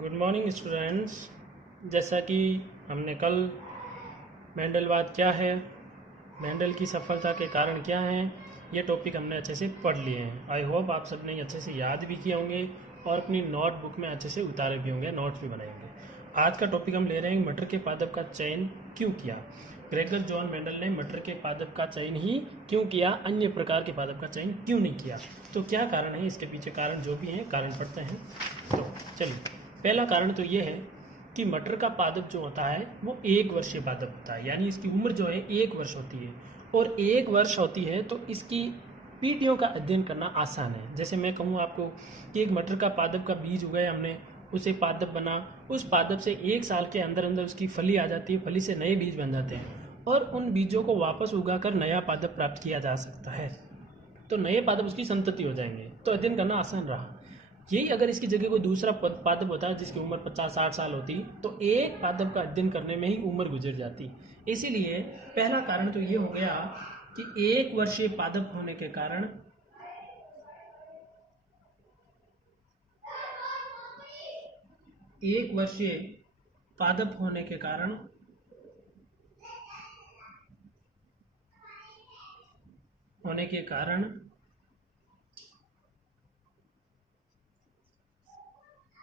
Good morning students. जैसा कि हमने कल मेंडलवाद क्या है, मेंडल की सफलता के कारण क्या हैं, ये टॉपिक हमने अच्छे से पढ़ लिए हैं। आई होप आप सबने ये अच्छे से याद भी किए होंगे और अपनी नोटबुक में अच्छे से उतारे भी होंगे, नोट्स भी बनाए होंगे। आज का टॉपिक हम ले रहे हैं मटर के पादप का चयन क्यों किया। ग्रेगर जॉन मेंडल ने मटर के पादप का चयन ही क्यों किया, अन्य प्रकार के पादप का चयन क्यों नहीं किया। तो क्या कारण है, इसके पीछे कारण जो भी हैं कारण पढ़ते हैं। तो चलिए, पहला कारण तो ये है कि मटर का पादप जो होता है वो 1 वर्षीय पादप होता है, यानी इसकी उम्र जो है 1 वर्ष होती है। और 1 वर्ष होती है तो इसकी पीढ़ियों का अध्ययन करना आसान है। जैसे मैं कहूँ आपको कि एक मटर का पादप का बीज उगाया हमने, उसे पादप बना, उस पादप से 1 साल के अंदर अंदर उसकी फली आ जाती है, फली से नए बीज बन जाते हैं और उन बीजों को वापस उगाकर नया पादप प्राप्त किया जा सकता है। तो नए पादप उसकी संतति हो जाएंगे, तो अध्ययन करना आसान रहा। यही अगर इसकी जगह कोई दूसरा पादप होता है जिसकी उम्र 50-60 साल होती, तो एक पादप का अध्ययन करने में ही उम्र गुजर जाती। इसीलिए पहला कारण तो ये हो गया कि 1 वर्षीय पादप होने के कारण एक वर्षीय पादप होने के कारण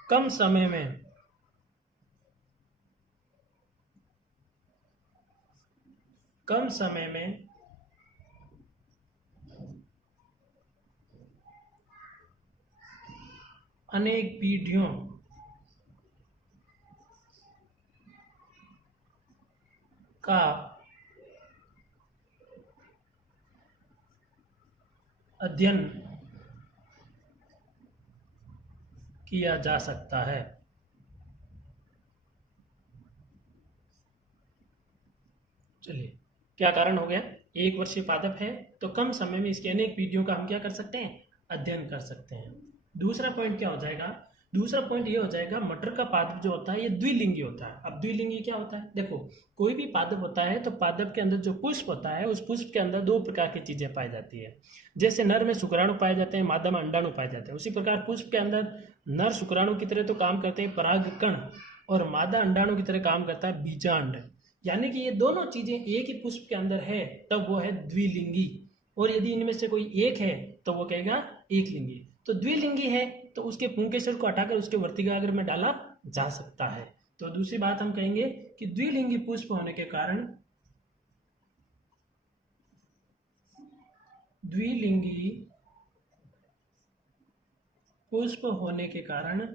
कम समय में अनेक पीढ़ियों का अध्ययन किया जा सकता है। चलिए, क्या कारण हो गया, 1 वर्षीय पादप है तो कम समय में इसकी अनेक पीढ़ियों का हम क्या कर सकते हैं, अध्ययन कर सकते हैं। दूसरा पॉइंट क्या हो जाएगा, दूसरा पॉइंट ये हो जाएगा मटर का पादप जो होता है ये द्विलिंगी होता है। अब द्विलिंगी क्या होता है, देखो कोई भी पादप होता है तो पादप के अंदर जो पुष्प होता है उस पुष्प के अंदर 2 प्रकार की चीजें पाई जाती है। जैसे नर में शुक्राणु पाए जाते हैं, मादा में अंडाणु पाए जाते हैं, उसी प्रकार पुष्प के अंदर नर शुक्राणु की तरह तो काम करते हैं परागकण और मादा अंडाणु की तरह काम करता है बीजांड। यानी कि ये दोनों चीजें एक ही पुष्प के अंदर है, तब वो है द्विलिंगी। और यदि इनमें से कोई एक है तो वो कहेगा एक लिंगी। तो द्विलिंगी है तो उसके पुंकेसर को हटाकर उसके वर्तिकाग्र में डाला जा सकता है। तो दूसरी बात हम कहेंगे कि द्विलिंगी पुष्प होने के कारण द्विलिंगी पुष्प होने के कारण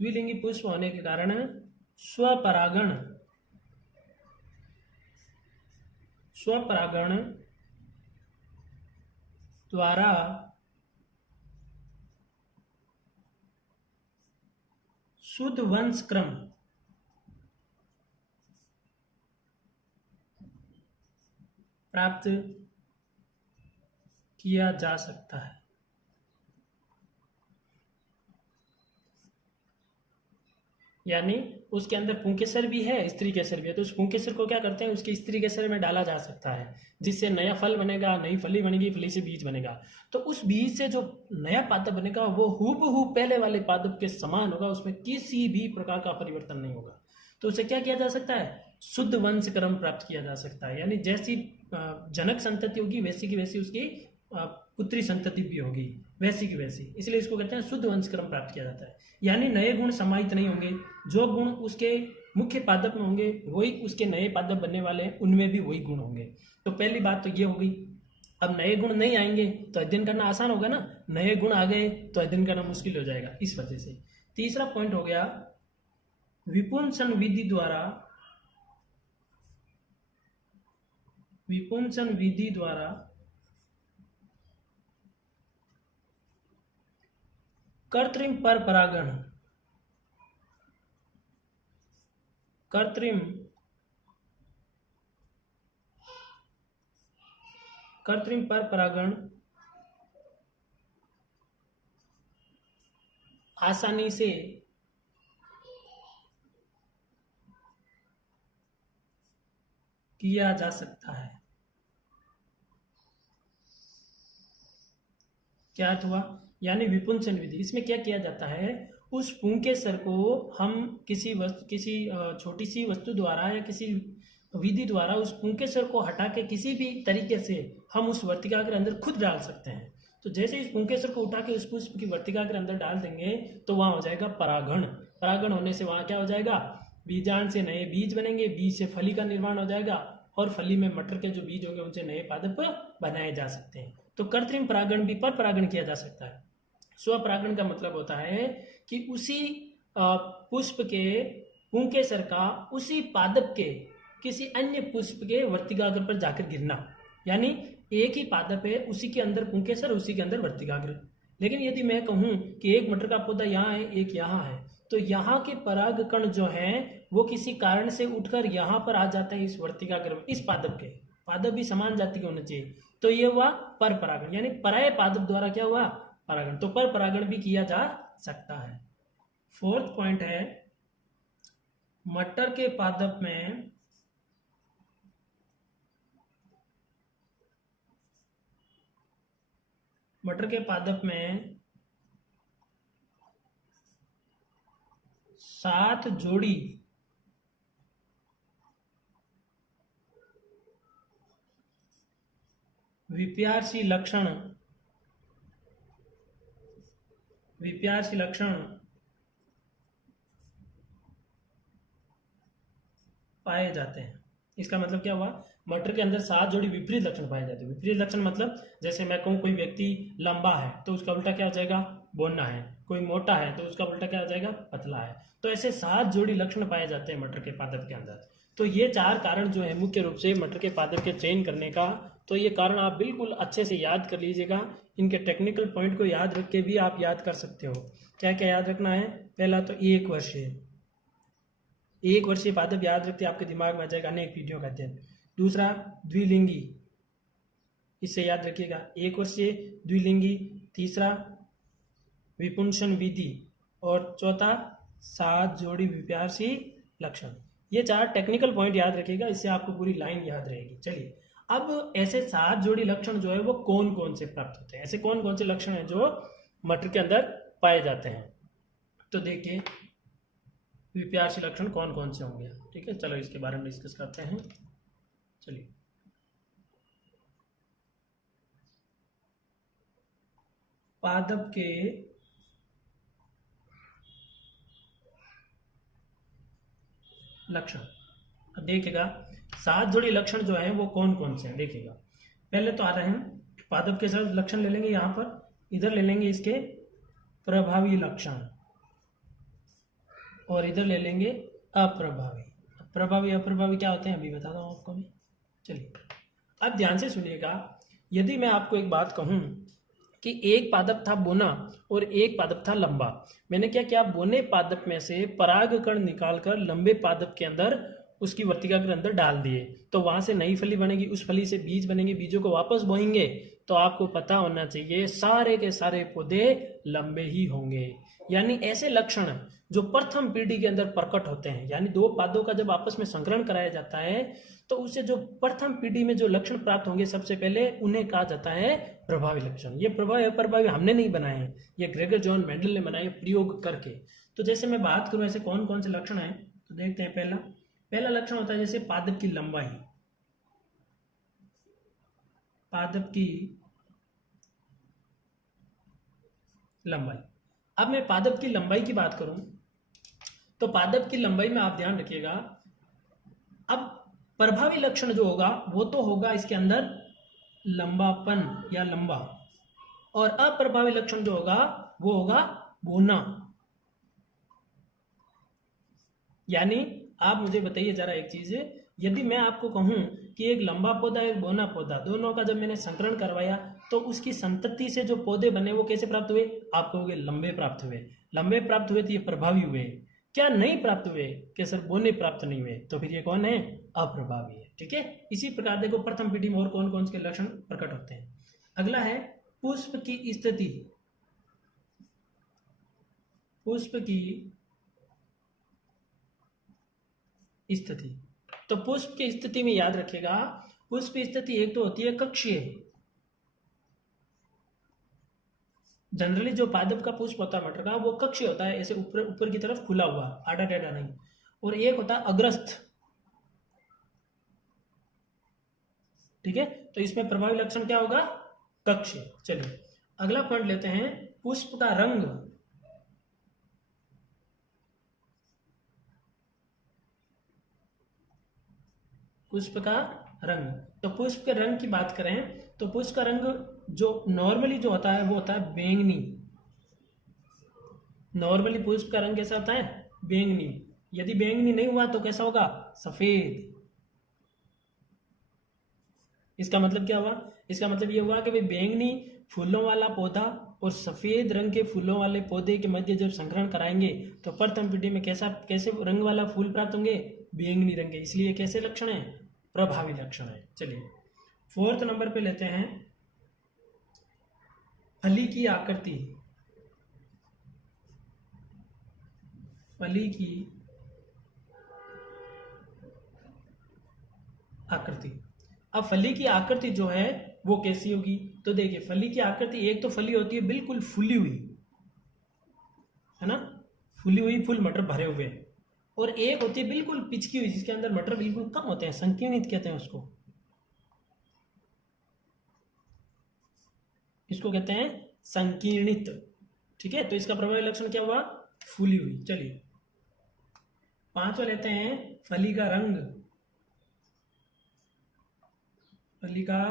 द्विलिंगी पुष्प होने के कारण स्वपरागण द्वारा शुद्ध वंश क्रम प्राप्त किया जा सकता है। यानी उसके अंदर पुंकेसर भी है, स्त्री केसर भी है, तो उस पुंकेसर को क्या करते हैं, उसके स्त्री केसर में डाला जा सकता है, जिससे नया फल बनेगा, नई फली बनेगी, फली से बीज बनेगा। तो उस बीज से जो नया पादप बनेगा वो हूबहू पहले वाले पादप के समान होगा, उसमें किसी भी प्रकार का परिवर्तन नहीं होगा। तो उसे क्या किया जा सकता है, शुद्ध वंश क्रम प्राप्त किया जा सकता है। यानी जैसी जनक संतति होगी वैसी की वैसी उसकी पुत्री संतति भी होगी, वैसी की वैसी। इसलिए इसको कहते हैं शुद्ध वंश क्रम प्राप्त किया जाता है। यानी नए गुण समाहित नहीं होंगे, जो गुण उसके मुख्य पादप में होंगे वही उसके नए पादप बनने वाले हैं, उनमें भी वही गुण होंगे। तो पहली बात तो ये हो गई। अब नए गुण नहीं आएंगे तो अध्ययन करना आसान होगा ना, नए गुण आ गए तो अध्ययन करना मुश्किल हो जाएगा, इस वजह से। तीसरा पॉइंट हो गया, विपुंसन विधि द्वारा कृत्रिम पर परागण आसानी से किया जा सकता है। क्या अर्थ हुआ? यानी विपुंसन विधि। इसमें क्या किया जाता है, उस पुंकेसर को हम किसी छोटी सी वस्तु द्वारा या किसी विधि द्वारा उस पुंकेसर को हटा के किसी भी तरीके से हम उस वर्तिका के अंदर खुद डाल सकते हैं। तो जैसे इस पुंकेसर को उठा के उस पुष्प की वर्तिका के अंदर डाल देंगे तो वहाँ हो जाएगा परागण। परागण होने से वहाँ क्या हो जाएगा, बीजांड से नए बीज बनेंगे, बीज से फली का निर्माण हो जाएगा और फली में मटर के जो बीज होंगे उनसे नए पादप बनाए जा सकते हैं। तो कृत्रिम परागण भी पर परागण किया जा सकता है। स्वपरागण का मतलब होता है कि उसी पुष्प के पुंकेसर का उसी पादप के किसी अन्य पुष्प के वर्तिकाग्र पर जाकर गिरना। यानी एक ही पादप है, उसी के अंदर पुंकेसर, उसी के अंदर वर्तिकाग्र। लेकिन यदि मैं कहूं कि एक मटर का पौधा यहाँ है, एक यहाँ है, तो यहाँ के पराग कण जो हैं वो किसी कारण से उठकर यहाँ पर आ जाते हैं इस वर्तिकाग्र में। इस पादप के, पादप भी समान जाति के होने चाहिए, तो ये हुआ पर परागण। यानी पराय पादप द्वारा क्या हुआ, परागण। तो पर परागण भी किया जा सकता है। फोर्थ पॉइंट है, मटर के पादप में मटर के पादप में 7 जोड़ी विप्यारसी लक्षण पाए जाते हैं। इसका मतलब क्या हुआ, मटर के अंदर 7 जोड़ी विपरीत लक्षण पाए जाते हैं। विपरीत लक्षण मतलब जैसे मैं कहूँ कोई व्यक्ति लंबा है तो उसका उल्टा क्या हो जाएगा, बोना है। कोई मोटा है तो उसका उल्टा क्या हो जाएगा, पतला है। तो ऐसे 7 जोड़ी लक्षण पाए जाते हैं मटर के पादप के अंदर। तो ये 4 कारण जो है मुख्य रूप से मटर के पादप के चयन करने का, तो ये कारण आप बिल्कुल अच्छे से याद कर लीजिएगा। इनके टेक्निकल पॉइंट को याद रख के भी आप याद कर सकते हो। क्या क्या याद रखना है, पहला तो 1 वर्षीय पादप याद रखते आपके दिमाग में आ जाएगा, अनेक पीढ़ियों का अध्ययन। दूसरा द्विलिंगी, इससे याद रखिएगा 1 वर्षीय द्विलिंगी। तीसरा विपुंसन विधि और चौथा 7 जोड़ी विप्यारसी लक्षण। ये 4 टेक्निकल पॉइंट याद रखिएगा, इससे आपको पूरी लाइन याद रहेगी। चलिए, अब ऐसे 7 जोड़ी लक्षण जो है वो कौन कौन से प्राप्त होते हैं, ऐसे कौन कौन से लक्षण हैं जो मटर के अंदर पाए जाते हैं। तो देखिए विप्यारसी लक्षण कौन कौन से होंगे। ठीक है, चलो इसके बारे में डिस्कस करते हैं। चलिए, पादप के लक्षण, अब देखिएगा 7 जोड़ी लक्षण जो है वो कौन कौन से हैं। देखिएगा, पहले तो आ रहे हैं पादप के साथ लक्षण ले लेंगे, यहाँ पर इधर ले लेंगे इसके प्रभावी लक्षण और इधर ले लेंगे अप्रभावी। प्रभावी अप्रभावी क्या होते हैं अभी बताता हूँ आपको भी। चलिए, अब ध्यान से सुनिएगा। यदि मैं आपको एक बात कहूँ कि एक पादप था बोना और एक पादप था लंबा, मैंने क्या किया, बोने पादप में से पराग कण निकालकर लंबे पादप के अंदर उसकी वर्तिका के अंदर डाल दिए, तो वहां से नई फली बनेगी, उस फली से बीज बनेंगे, बीजों को वापस बोएंगे। तो आपको पता होना चाहिए सारे के सारे पौधे लंबे ही होंगे। यानी ऐसे लक्षण जो प्रथम पीढ़ी के अंदर प्रकट होते हैं, यानी 2 पादों का जब आपस में संकरण कराया जाता है तो उससे जो प्रथम पीढ़ी में जो लक्षण प्राप्त होंगे सबसे पहले उन्हें कहा जाता है प्रभावी लक्षण। ये प्रभावी अप्रभावी हमने नहीं बनाए हैं, ये ग्रेगर जॉन मेंडल ने बनाए प्रयोग करके। तो जैसे मैं बात करूं ऐसे कौन कौन से लक्षण हैं, तो देखते हैं। पहला लक्षण होता है जैसे पादप की लंबाई। अब मैं पादप की लंबाई की बात करूं तो पादप की लंबाई में आप ध्यान रखिएगा, अब प्रभावी लक्षण जो होगा वो तो होगा इसके अंदर लंबापन या लंबा, और अप्रभावी लक्षण जो होगा वो होगा बोना। यानी आप मुझे बताइए जरा एक चीज, यदि मैं आपको कहूं कि एक लंबा पौधा एक बोना पौधा, दोनों का जब मैंने संकरण करवाया तो उसकी संतति से जो पौधे बने वो कैसे प्राप्त हुए, आप कहोगे लंबे प्राप्त हुए। लंबे प्राप्त हुए तो ये प्रभावी हुए। क्या नहीं प्राप्त हुए कि सर बोने प्राप्त नहीं हुए, तो फिर ये कौन है, अप्रभावी है। ठीक है, इसी प्रकार देखो प्रथम पीढ़ी में और कौन कौन से लक्षण प्रकट होते हैं। अगला है पुष्प की स्थिति। तो पुष्प की स्थिति में याद रखिएगा, पुष्प की स्थिति एक तो होती है कक्षीय, जनरली जो पादप का पुष्प होता है मटर का वो कक्षीय होता है, ऐसे ऊपर ऊपर की तरफ खुला हुआ, आड़ा टेढ़ा नहीं। और एक होता है अग्रस्थ, ठीक है। तो इसमें प्रभावी लक्षण क्या होगा, कक्षीय। चलिए अगला पॉइंट लेते हैं, पुष्प का रंग। पुष्प का रंग, तो पुष्प के रंग की बात करें तो पुष्प का रंग जो नॉर्मली जो होता है वो होता है बैंगनी। नॉर्मली पुष्प का रंग कैसा होता है, बैंगनी। यदि बैंगनी नहीं हुआ तो कैसा होगा, सफेद। इसका मतलब क्या हुआ, इसका मतलब ये हुआ कि भाई बैंगनी फूलों वाला पौधा और सफेद रंग के फूलों वाले पौधे के मध्य जब संकरण कराएंगे तो प्रथम पीढ़ी में कैसे रंग वाला फूल प्राप्त होंगे, बैंगनी रंग के। इसलिए कैसे लक्षण है, प्रभावी लक्षण है। चलिए 4th नंबर पे लेते हैं, फली की आकृति। फली की आकृति। अब फली की आकृति जो है वो कैसी होगी, तो देखिए फली की आकृति, एक तो फली होती है बिल्कुल फूली हुई, है ना, फूली हुई, फुल मटर भरे हुए। और एक होती है बिल्कुल पिचकी हुई, जिसके अंदर मटर बिल्कुल कम होते हैं, संकीर्णित कहते हैं उसको। इसको कहते हैं संकीर्णित, ठीक है। तो इसका प्रभावी लक्षण क्या हुआ, फूली हुई। चलिए 5वां लेते हैं, फली का रंग। फली का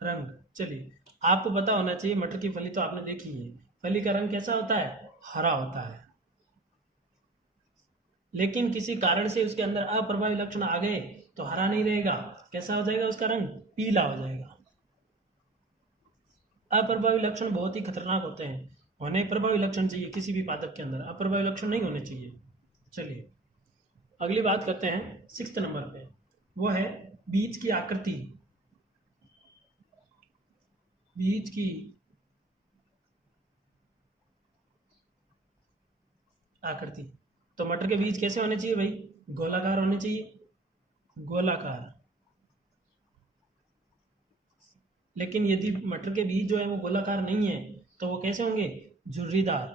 रंग, चलिए आपको पता होना चाहिए, मटर की फली तो आपने देखी है, फली का रंग कैसा होता है, हरा होता है। लेकिन किसी कारण से उसके अंदर अप्रभावी लक्षण आ गए तो हरा नहीं रहेगा, कैसा हो जाएगा उसका रंग, पीला हो जाएगा। अप्रभावी लक्षण बहुत ही खतरनाक होते हैं, होने प्रभावी लक्षण चाहिए किसी भी पादप के अंदर, अप्रभावी लक्षण नहीं होने चाहिए। चलिए अगली बात करते हैं 6th नंबर पे, वो है बीज की आकृति। बीज की आकृति, तो मटर के बीज कैसे होने चाहिए भाई, गोलाकार होने चाहिए, गोलाकार। लेकिन यदि मटर के बीज जो है वो गोलाकार नहीं है तो वो कैसे होंगे, झुर्रीदार।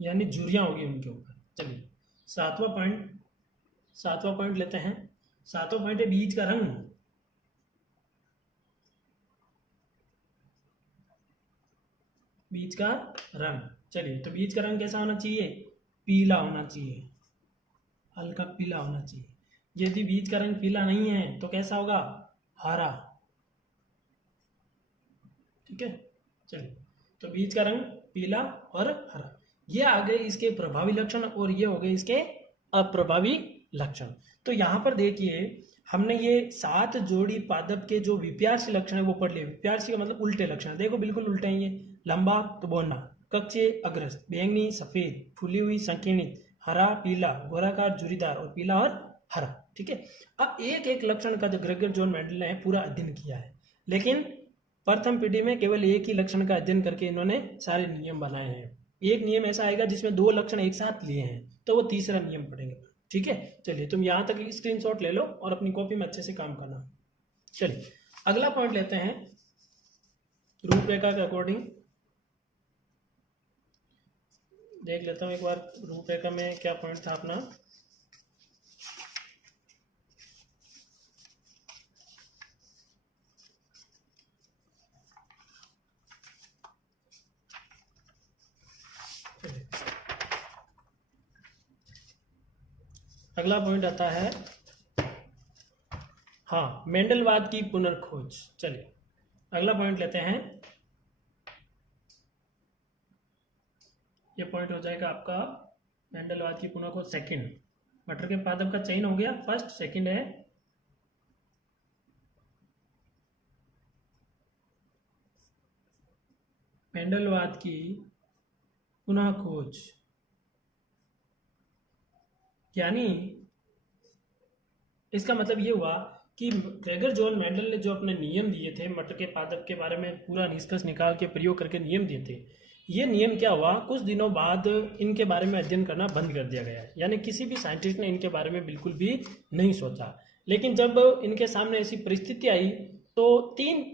यानी झुर्रियां होगी उनके ऊपर। चलिए 7वां पॉइंट लेते हैं। 7वां पॉइंट है बीज का रंग। बीज का रंग, चलिए तो बीज का रंग कैसा होना चाहिए, पीला होना चाहिए, हल्का पीला होना चाहिए। यदि बीज का रंग पीला नहीं है तो कैसा होगा, हरा, ठीक है। चलिए तो बीज का रंग पीला और हरा, ये आ गए इसके प्रभावी लक्षण और ये हो गए इसके अप्रभावी लक्षण। तो यहां पर देखिए हमने ये 7 जोड़ी पादप के जो विप्यार्सी लक्षण है वो पढ़ लिए। विप्यार्सी का मतलब उल्टे लक्षण, देखो बिल्कुल उल्टे हैं ये, लंबा तो बोना, कक्षीय अग्रस्त, बैंगनी सफेद, फूली हुई संकीर्णित, हरा पीला, गोलाकार झुर्रीदार और पीला और हरा, ठीक है। अब एक एक लक्षण का जो ग्रेगर जॉन मेंडल ने पूरा अध्ययन किया है, लेकिन प्रथम पीढ़ी में केवल एक ही लक्षण का अध्ययन करके इन्होंने सारे नियम बनाए हैं। एक नियम ऐसा आएगा जिसमें 2 लक्षण एक साथ लिए हैं तो वो तीसरा नियम पढ़ेंगे, ठीक है। चलिए तुम यहां तक स्क्रीनशॉट ले लो और अपनी कॉपी में अच्छे से काम करना। चलिए अगला पॉइंट लेते हैं, रूपरेखा के अकॉर्डिंग देख लेता हूं एक बार रूपरेखा में क्या पॉइंट था अपना। अगला पॉइंट आता है, हाँ, मेंडलवाद की पुनर्खोज। चलिए अगला पॉइंट लेते हैं, ये पॉइंट हो जाएगा आपका मेंडलवाद की पुनर्खोज। सेकंड, मटर के पादप का चयन हो गया, फर्स्ट। सेकंड है मेंडलवाद की पुनः खोज। यानी इसका मतलब ये हुआ कि ग्रेगर जॉन मेंडल ने जो अपने नियम दिए थे मटर के पादप के बारे में, पूरा निष्कर्ष निकाल के प्रयोग करके नियम दिए थे, ये नियम क्या हुआ, कुछ दिनों बाद इनके बारे में अध्ययन करना बंद कर दिया गया। यानी किसी भी साइंटिस्ट ने इनके बारे में बिल्कुल भी नहीं सोचा। लेकिन जब इनके सामने ऐसी परिस्थिति आई तो 3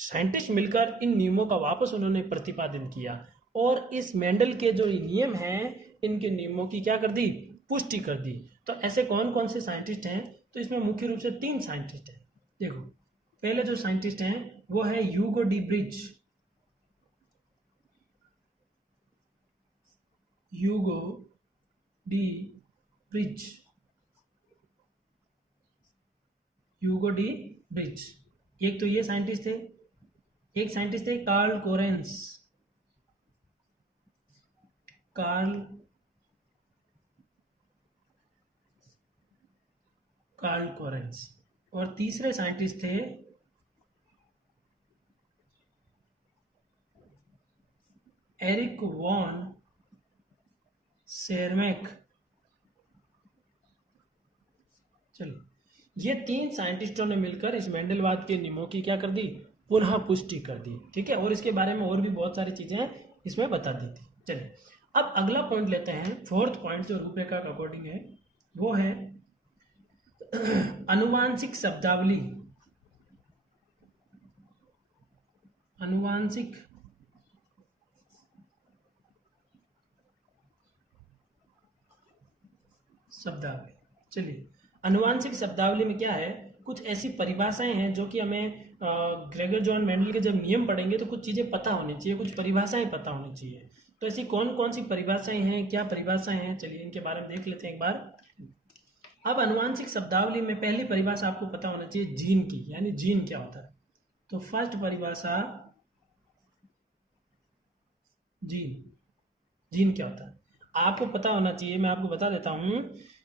साइंटिस्ट मिलकर इन नियमों का वापस उन्होंने प्रतिपादन किया और इस मेंडल के जो नियम हैं इनके नियमों की क्या कर दी, पुष्टि कर दी। तो ऐसे कौन कौन से साइंटिस्ट हैं, तो इसमें मुख्य रूप से 3 साइंटिस्ट हैं। देखो, पहले जो साइंटिस्ट हैं वो है Hugo de bridge, Hugo de bridge, Hugo de bridge. एक तो ये साइंटिस्ट थे, एक साइंटिस्ट थे कार्ल कोरेंस, कार्ल कोरेंस। और तीसरे साइंटिस्ट थे एरिक वॉन शेरमैक। चलिए, ये 3 साइंटिस्टों ने मिलकर इस मेंडलवाद के नियमों की क्या कर दी, पुनः पुष्टि कर दी। ठीक है, और इसके बारे में और भी बहुत सारी चीजें इसमें बता दी थी। चलिए, अब अगला पॉइंट लेते हैं, 4th पॉइंट जो रूपरेखा का अकॉर्डिंग है वो है आनुवांशिक शब्दावली। आनुवांशिक शब्दावली। चलिए, आनुवांशिक शब्दावली में क्या है, कुछ ऐसी परिभाषाएं हैं जो कि हमें ग्रेगर जॉन मेंडल के जब नियम पढ़ेंगे तो कुछ चीजें पता होनी चाहिए, कुछ परिभाषाएं पता होनी चाहिए। तो ऐसी कौन कौन सी परिभाषाएं हैं, क्या परिभाषाएं हैं, चलिए इनके बारे में देख लेते हैं एक बार। अब आनुवांशिक शब्दावली में पहली परिभाषा आपको पता होना चाहिए जीन की, यानी जीन क्या होता है। तो फर्स्ट परिभाषा जीन, जीन क्या होता है आपको पता होना चाहिए। मैं आपको बता देता हूं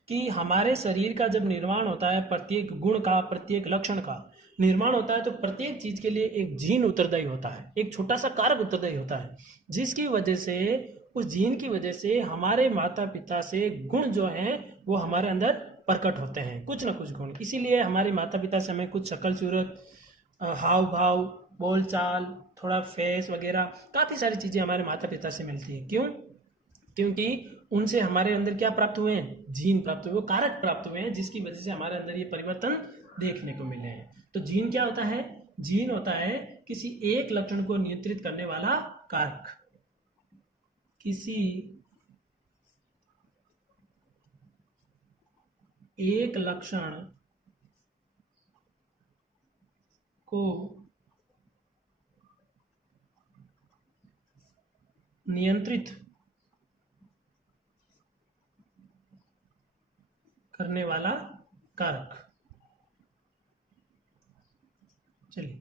कि हमारे शरीर का जब निर्माण होता है, प्रत्येक गुण का, प्रत्येक लक्षण का निर्माण होता है, तो प्रत्येक चीज के लिए एक जीन उत्तरदायी होता है, एक छोटा सा कारक उत्तरदायी होता है, जिसकी वजह से, उस जीन की वजह से हमारे माता पिता से गुण जो हैं वो हमारे अंदर प्रकट होते हैं, कुछ ना कुछ गुण। इसीलिए हमारे माता पिता से हमें कुछ शक्ल सूरत, हाव भाव, बोल चाल, थोड़ा फेस वगैरह, काफी सारी चीजें हमारे माता पिता से मिलती है। क्यों? क्योंकि उनसे हमारे अंदर क्या प्राप्त हुए हैं, जीन प्राप्त हुए, वो कारक प्राप्त हुए हैं, जिसकी वजह से हमारे अंदर ये परिवर्तन देखने को मिले हैं। तो जीन क्या होता है, जीन होता है किसी एक लक्षण को नियंत्रित करने वाला कारक, किसी एक लक्षण को नियंत्रित करने वाला कारक। चलिए,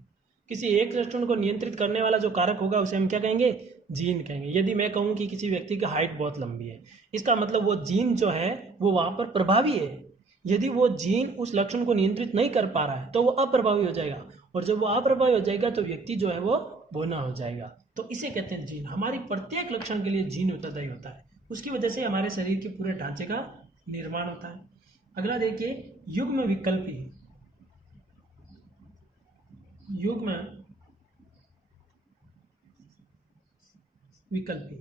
किसी एक लक्षण को नियंत्रित करने वाला जो कारक होगा उसे हम क्या कहेंगे, जीन कहेंगे। यदि मैं कहूं कि किसी व्यक्ति की हाइट बहुत लंबी है, इसका मतलब वो जीन जो है वो वहां पर प्रभावी है। यदि वो जीन उस लक्षण को नियंत्रित नहीं कर पा रहा है तो वो अप्रभावी हो जाएगा, और जब वो अप्रभावी हो जाएगा तो व्यक्ति जो है वो बोना हो जाएगा। तो इसे कहते हैं जीन। हमारी प्रत्येक लक्षण के लिए जीन उत्तरदायी होता है, उसकी वजह से हमारे शरीर के पूरे ढांचे का निर्माण होता है। अगला देखिए, युग्म विकल्पी। युग्म विकल्पी,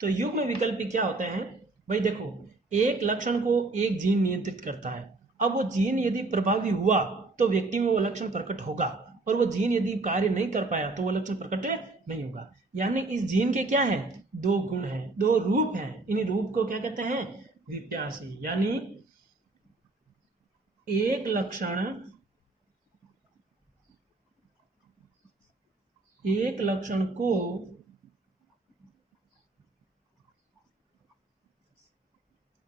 तो युग्म विकल्पी क्या होते हैं भाई? देखो, एक लक्षण को एक जीन नियंत्रित करता है। अब वो जीन यदि प्रभावी हुआ तो व्यक्ति में वो लक्षण प्रकट होगा, और वो जीन यदि कार्य नहीं कर पाया तो वो लक्षण प्रकट नहीं होगा। यानी इस जीन के क्या है, 2 गुण हैं, 2 रूप हैं। इन रूप को क्या कहते हैं, विप्यासी। यानी एक लक्षण को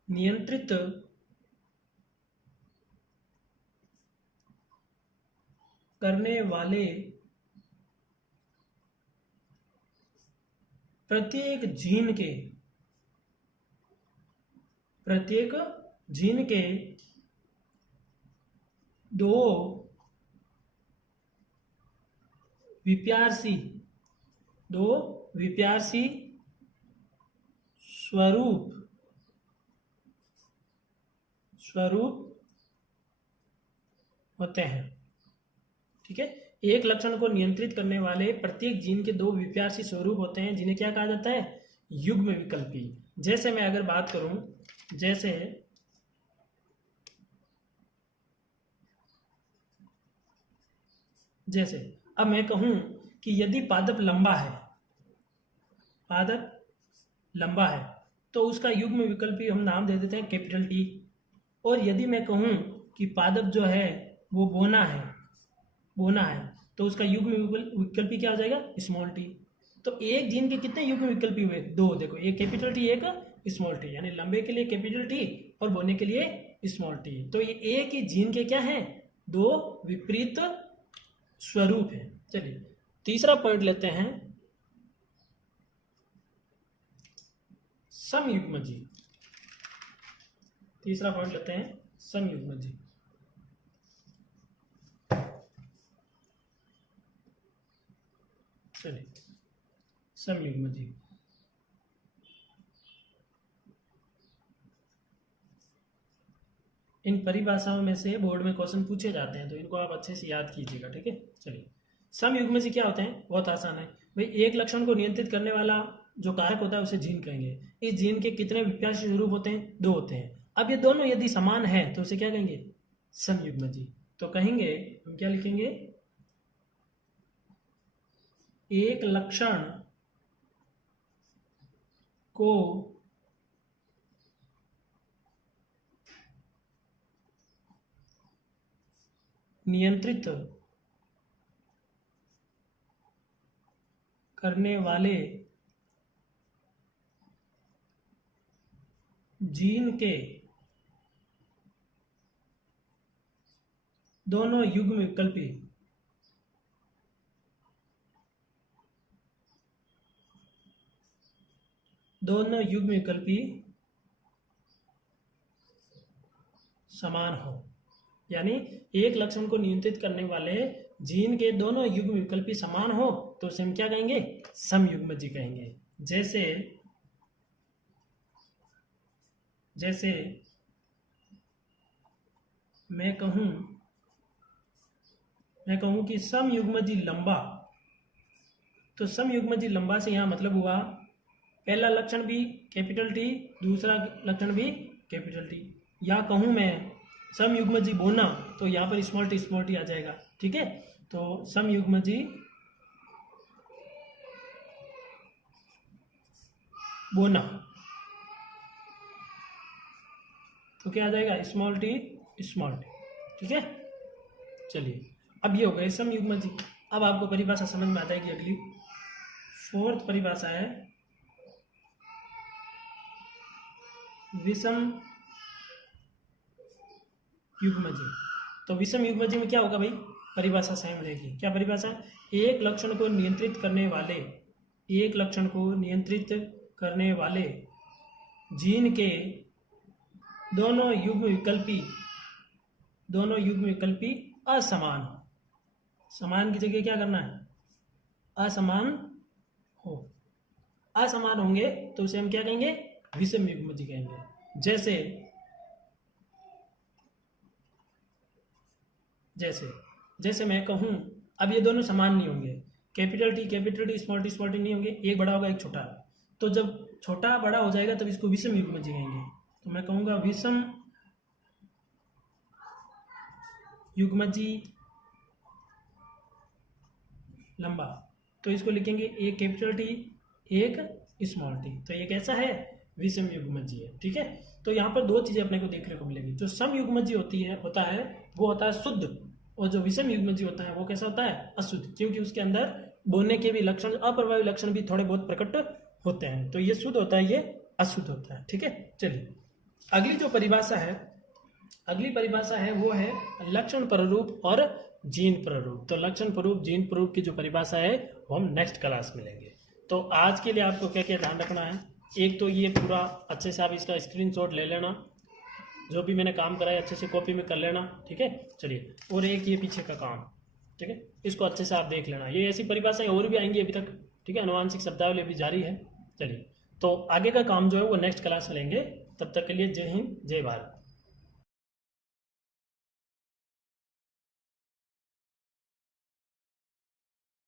नियंत्रित करने वाले प्रत्येक जीन के 2 विप्यासी स्वरूप होते हैं। ठीक है, एक लक्षण को नियंत्रित करने वाले प्रत्येक जीन के 2 विप्यासी स्वरूप होते हैं, जिन्हें क्या कहा जाता है, युग्म विकल्पी। जैसे मैं अगर बात करूं, जैसे जैसे अब मैं कहूं कि यदि पादप लंबा है, पादप लंबा है, तो उसका युग्म विकल्पी हम नाम दे देते हैं कैपिटल टी। और यदि मैं कहूं कि पादप जो है वो बोना है, बोना है, तो उसका युग्म विकल्पी क्या हो जाएगा, स्मॉल टी। तो एक जीन के कितने युग्म विकल्पी हुए, दो। देखो, एक कैपिटल टी, एक स्मॉल टी, यानी लंबे के लिए कैपिटल टी और बोने के लिए स्मॉल टी। तो ये एक ही जीन के क्या है, दो विपरीत स्वरूप है। चलिए तीसरा पॉइंट लेते हैं, समयुग्मजी। तीसरा पॉइंट लेते हैं समयुग्मजी। चलिए समयुग्मजी, इन परिभाषाओं में से बोर्ड में क्वेश्चन पूछे जाते हैं, तो इनको आप अच्छे से याद कीजिएगा, ठीक है। चलिए समयुग्मजी क्या होते हैं, बहुत आसान है भाई। एक लक्षण को नियंत्रित करने वाला जो कारक होता है उसे जीन कहेंगे। इस जीन के कितने विप्याशी स्वरूप होते हैं, दो होते हैं। अब ये दोनों यदि समान है तो उसे क्या कहेंगे, समयुग्मजी। तो कहेंगे, हम क्या लिखेंगे, एक लक्षण को नियंत्रित करने वाले जीन के दोनों युग्म विकल्पी समान हो। यानी एक लक्षण को नियंत्रित करने वाले जीन के दोनों युग्म विकल्पी समान हो तो उसे हम क्या कहेंगे, समयुग्मजी कहेंगे। जैसे मैं कहूं कि समयुग्मजी लंबा, तो समयुग्मजी लंबा से यहां मतलब हुआ पहला लक्षण भी कैपिटल टी, दूसरा लक्षण भी कैपिटल टी। या कहूं मैं समयुग्मजी बोना, तो यहाँ पर स्मॉल टी आ जाएगा, ठीक है। तो समयुग्मजी बोना, तो क्या आ जाएगा, स्मॉल टी, ठीक है। चलिए अब ये हो गए समयुग्मजी। अब आपको परिभाषा समझ में आ जाएगी। अगली फोर्थ परिभाषा है विषम युग्मजी। तो विषम युग्मजी में क्या होगा भाई, परिभाषा सेम रहेगी। क्या परिभाषा, एक लक्षण को नियंत्रित करने वाले जीन के दोनों युग्म विकल्पी असमान हो। समान की जगह क्या करना है, असमान हो। असमान होंगे तो उसे हम क्या कहेंगे, विषम युग्मजी कहेंगे। जैसे मैं कहूं, अब ये दोनों समान नहीं होंगे, कैपिटल टी स्मॉल टी नहीं होंगे, एक बड़ा होगा एक छोटा। तो जब छोटा बड़ा हो जाएगा तब इसको विषम युग्मजी कहेंगे। तो मैं कहूंगा विषम युग्मजी लंबा, तो इसको लिखेंगे एक कैपिटल टी, एक स्मॉल टी। तो ये कैसा है, विषम युग्मजी है, ठीक है। तो यहाँ पर दो चीजें अपने को देखने को मिलेगी। जो सम युग्मजी होता है वो होता है शुद्ध, और जो विषम युग्मजी होता है वो कैसा होता है, अशुद्ध, क्योंकि उसके अंदर बोने के भी लक्षण, अप्रभावी लक्षण भी थोड़े बहुत प्रकट होते हैं। तो ये शुद्ध होता है, ये अशुद्ध होता है, ठीक है। चलिए अगली परिभाषा है वो है लक्षण प्ररूप और जीन प्ररूप। तो लक्षण प्ररूप, जीन प्ररूप की जो परिभाषा है वो हम नेक्स्ट क्लास में लेंगे। तो आज के लिए आपको क्या क्या ध्यान रखना है, एक तो ये पूरा अच्छे से आप इसका स्क्रीनशॉट ले लेना, जो भी मैंने काम कराया अच्छे से कॉपी में कर लेना, ठीक है। चलिए, और एक ये पीछे का काम, ठीक है, इसको अच्छे से आप देख लेना। ये ऐसी परिभाषाएं और भी आएंगी अभी तक, ठीक है। अनुवांशिक शब्दावली अभी जारी है। चलिए, तो आगे का काम जो है वो नेक्स्ट क्लास में लेंगे। तब तक के लिए जय हिंद, जय भारत।